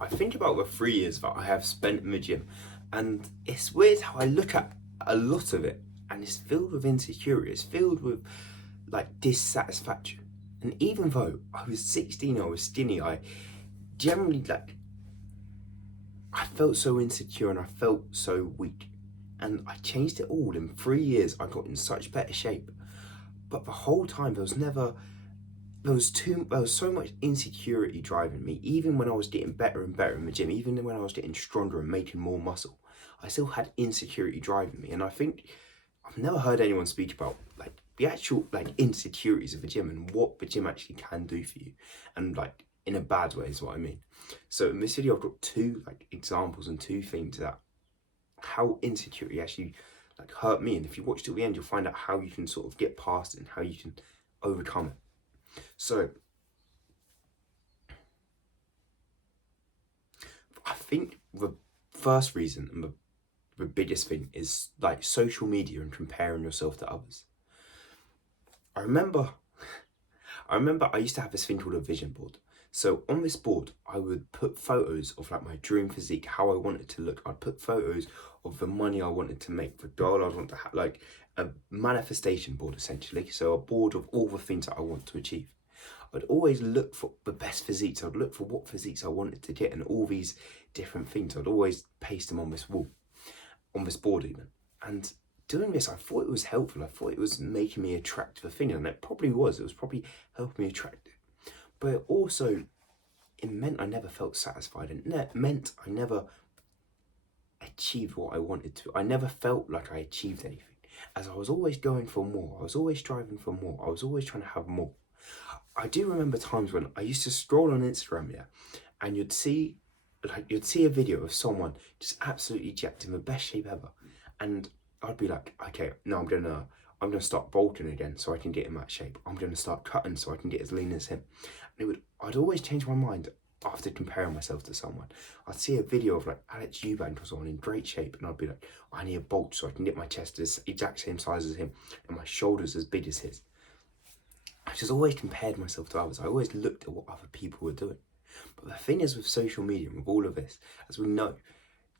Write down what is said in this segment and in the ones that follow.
I think about the 3 years that I have spent in the gym, and it's weird how I look at a lot of it, and it's filled with insecurity. It's filled with like dissatisfaction. And even though I was 16, I was skinny. I generally I felt so insecure and I felt so weak. And I changed it all in 3 years. I got in such better shape. But the whole time there was so much insecurity driving me. Even when I was getting better and better in the gym, even when I was getting stronger and making more muscle, I still had insecurity driving me. And I think I've never heard anyone speak about like the actual like insecurities of the gym and what the gym actually can do for you, and like in a bad way is what I mean. So in this video I've got two like examples and two things that how insecurity actually like hurt me, and if you watch till the end you'll find out how you can sort of get past it and how you can overcome it. So I think the first reason and the biggest thing is like social media and comparing yourself to others. I remember I used to have this thing called a vision board. So on this board, I would put photos of like my dream physique, how I wanted to look. I'd put photos of the money I wanted to make, the goal I'd want to have, like a manifestation board essentially. So a board of all the things that I want to achieve. I'd always look for the best physiques. I'd look for what physiques I wanted to get and all these different things. I'd always paste them on this wall, on this board even. And doing this, I thought it was helpful. I thought it was making me attract the thing, and it probably was. It was probably helping me attract it. But also, it meant I never felt satisfied, and it meant I never achieved what I wanted to. I never felt like I achieved anything, as I was always going for more. I was always striving for more. I was always trying to have more. I do remember times when I used to scroll on Instagram, yeah, and you'd see a video of someone just absolutely jacked in the best shape ever, and I'd be like, okay, no, I'm gonna start bulking again so I can get in that shape. I'm gonna start cutting so I can get as lean as him. And I'd always change my mind after comparing myself to someone. I'd see a video of like Alex Eubank or someone in great shape, and I'd be like, I need a bulk so I can get my chest as exact same size as him and my shoulders as big as his. I just always compared myself to others. I always looked at what other people were doing. But the thing is with social media and with all of this, as we know,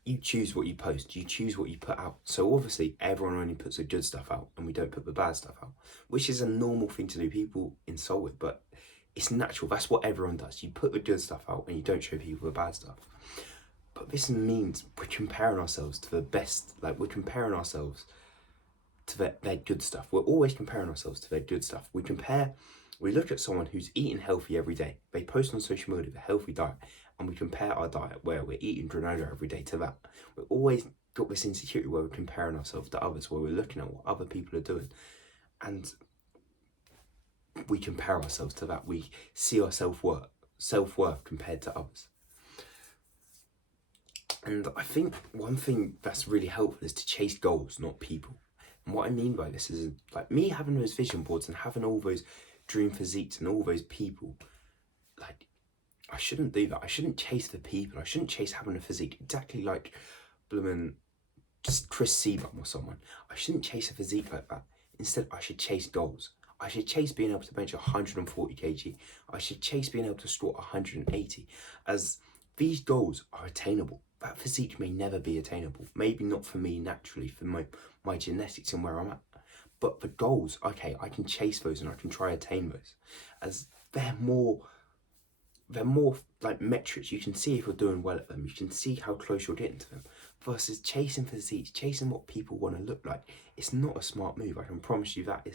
you choose what you post, you choose what you put out. So obviously everyone only puts the good stuff out and we don't put the bad stuff out, which is a normal thing to do. People insult it, but it's natural. That's what everyone does. You put the good stuff out and you don't show people the bad stuff. But this means we're comparing ourselves to the best, like we're comparing ourselves to their good stuff. We're always comparing ourselves to their good stuff. We look at someone who's eating healthy every day. They post on social media a healthy diet, and we compare our diet where we're eating granola every day to that. We're always got this insecurity where we're comparing ourselves to others, where we're looking at what other people are doing, and we compare ourselves to that. We see our self-worth compared to others. And I think one thing that's really helpful is to chase goals, not people. And what I mean by this is like me having those vision boards and having all those dream physiques and all those people, like I shouldn't do that. I shouldn't chase the people. I shouldn't chase having a physique exactly like blooming Chris Seabum or someone. I shouldn't chase a physique like that. Instead, I should chase goals. I should chase being able to bench 140 kg. I should chase being able to squat 180, as these goals are attainable. That physique may never be attainable. Maybe not for me naturally, for my genetics and where I'm at. But the goals, okay, I can chase those and I can try attain those, as they're more like metrics. You can see if you're doing well at them. You can see how close you're getting to them. Versus chasing physiques, chasing what people want to look like. It's not a smart move. I can promise you that.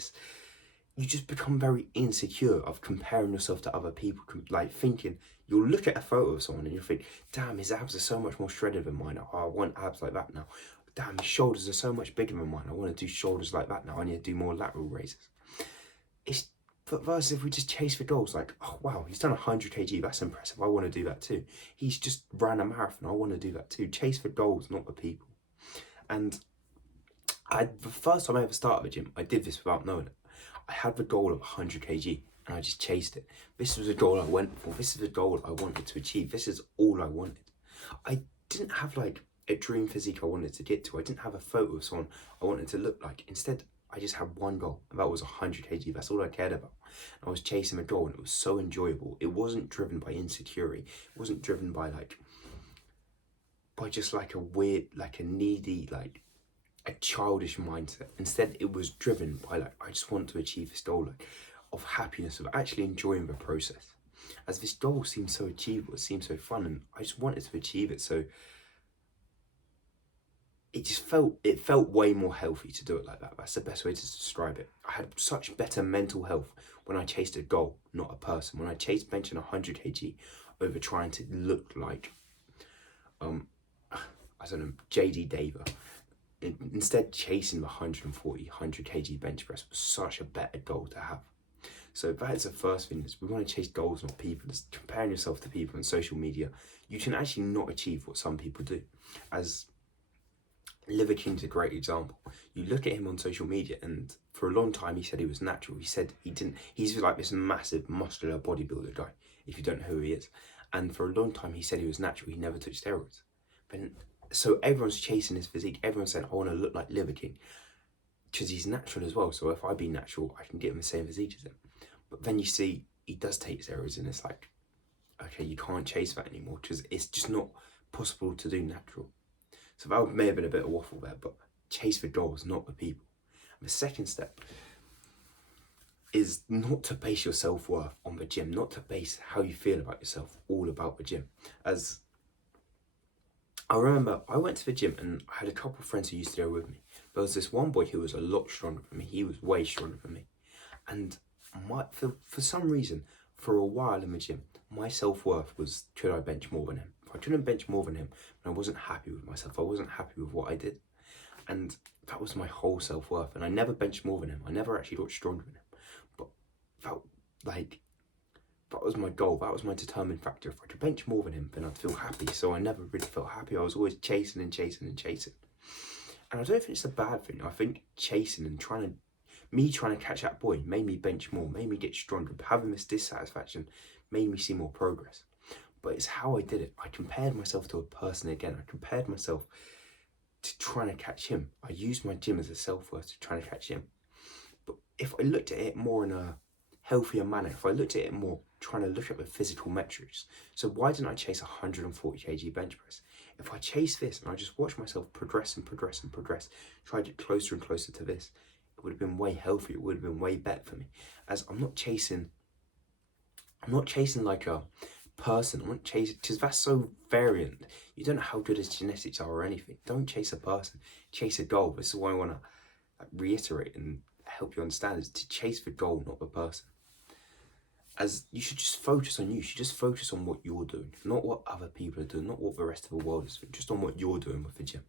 You just become very insecure of comparing yourself to other people, like thinking, you'll look at a photo of someone and you'll think, damn, his abs are so much more shredded than mine. Oh, I want abs like that now. Damn, his shoulders are so much bigger than mine. I want to do shoulders like that now. I need to do more lateral raises. But versus if we just chase for goals, like, oh wow, he's done 100 kg, that's impressive. I want to do that too. He's just ran a marathon. I want to do that too. Chase for goals, not the people. And the first time I ever started the gym, I did this without knowing it. I had the goal of 100 kg and I just chased it. This was a goal I went for. This is a goal I wanted to achieve. This is all I wanted. I didn't have like a dream physique I wanted to get to. I didn't have a photo of someone I wanted to look like. Instead, I just had one goal, and that was 100 kg. That's all I cared about. I was chasing a goal and it was so enjoyable. It wasn't driven by insecurity. It wasn't driven by like by just like a weird, like a needy, like a childish mindset. Instead, it was driven by like, I just want to achieve this goal, like, of happiness, of actually enjoying the process. As this goal seemed so achievable, it seemed so fun, and I just wanted to achieve it. So it felt way more healthy to do it like that. That's the best way to describe it. I had such better mental health when I chased a goal, not a person. When I chased benching 100 kg over trying to look like I don't know, JD Daver. Instead, chasing the 100 kg bench press was such a better goal to have. So that is the first thing, is we want to chase goals, not people. Just comparing yourself to people on social media, you can actually not achieve what some people do. As Liver King's a great example. You look at him on social media, and for a long time he said he was natural. He said he didn't. He's like this massive muscular bodybuilder guy, if you don't know who he is. And for a long time he said he was natural. He never took steroids. But so everyone's chasing his physique. Everyone's saying, I want to look like Liver King, because he's natural as well. So if I be natural, I can get him the same physique as him. But then you see he does take steroids, and it's like, okay, you can't chase that anymore, because it's just not possible to do natural. So that may have been a bit of waffle there, but chase the goals, not the people. And the second step is not to base your self-worth on the gym, not to base how you feel about yourself all about the gym. As I remember, I went to the gym and I had a couple of friends who used to go with me. There was this one boy who was a lot stronger than me. He was way stronger than me. And for some reason, for a while in the gym, my self-worth was, could I bench more than him? If I couldn't bench more than him, then I wasn't happy with myself. I wasn't happy with what I did. And that was my whole self-worth. And I never benched more than him. I never actually got stronger than him. But that was my goal. That was my determining factor. If I could bench more than him, then I'd feel happy. So I never really felt happy. I was always chasing and chasing and chasing. And I don't think it's a bad thing. I think chasing and trying to catch that boy made me bench more, made me get stronger. Having this dissatisfaction made me see more progress. But it's how I did it. I compared myself to a person again. I compared myself to trying to catch him. I used my gym as a self-worth to try to catch him. But if I looked at it more in a healthier manner, if I looked at it more trying to look at the physical metrics, so why didn't I chase 140 kg bench press? If I chase this and I just watch myself progress and progress and progress, try to get closer and closer to this, it would have been way healthier. It would have been way better for me. As I'm not chasing like a person. I want to chase, because that's so variant. You don't know how good his genetics are or anything. Don't chase a person, chase a goal. This is why I want to reiterate and help you understand, is to chase the goal, not the person. As you should just focus on you. You should just focus on what you're doing, not what other people are doing, not what the rest of the world is doing, just on what you're doing with the gym.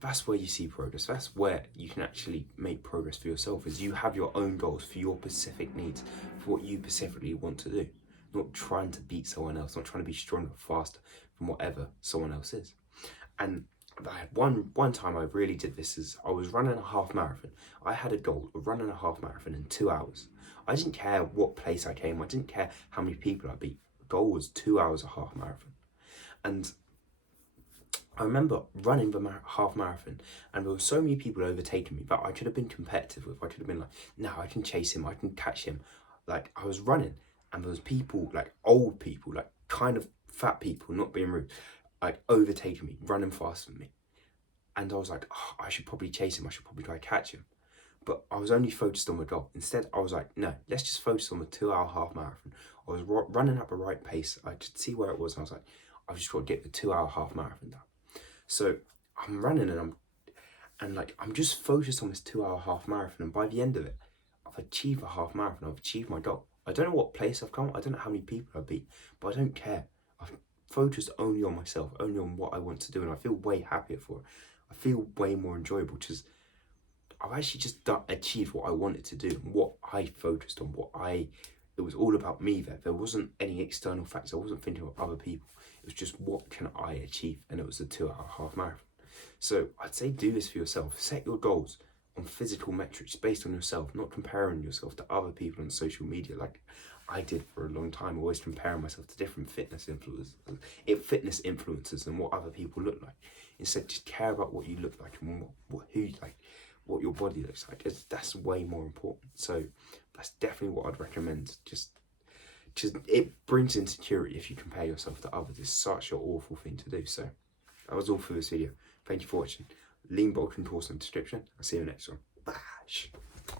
That's where you see progress. That's where you can actually make progress for yourself, is you have your own goals for your specific needs, for what you specifically want to do. Not trying to beat someone else, not trying to be stronger, faster from whatever someone else is. And I had one time I really did this, is I was running a half marathon. I had a goal of running a half marathon in 2 hours. I didn't care what place I came. I didn't care how many people I beat. The goal was 2 hours a half marathon. And I remember running the half marathon, and there were so many people overtaking me that I could have been competitive with. I could have been like, no, I can chase him, I can catch him. Like, I was running, and there was people, like old people, like kind of fat people, not being rude, like overtaking me, running faster than me. And I was like, oh, I should probably chase him, I should probably try to catch him. But I was only focused on the goal. Instead, I was like, no, let's just focus on the 2 hour half marathon. I was running at the right pace. I could see where it was, and I was like, I've just got to get the 2 hour half marathon done. So I'm running, and I'm just focused on this 2 hour half marathon. And by the end of it, I've achieved a half marathon. I've achieved my goal. I don't know what place I've come. I don't know how many people I beat, but I don't care. I've focused only on myself, only on what I want to do, and I feel way happier for it. I feel way more enjoyable, because I've actually just achieved what I wanted to do, what I focused on, it was all about me there. There wasn't any external factors. I wasn't thinking of other people. It was just, what can I achieve? And it was the 2 hour half marathon. So I'd say do this for yourself. Set your goals on physical metrics based on yourself, not comparing yourself to other people on social media like I did for a long time, always comparing myself to different fitness influencers and what other people look like. Instead, just care about what you look like and what your body looks like. That's way more important. So that's definitely what I'd recommend. Just because it brings insecurity if you compare yourself to others. It's such an awful thing to do. So that was all for this video. Thank you for watching. Link, bulk, and tools in the description. I'll see you in the next one. Bye.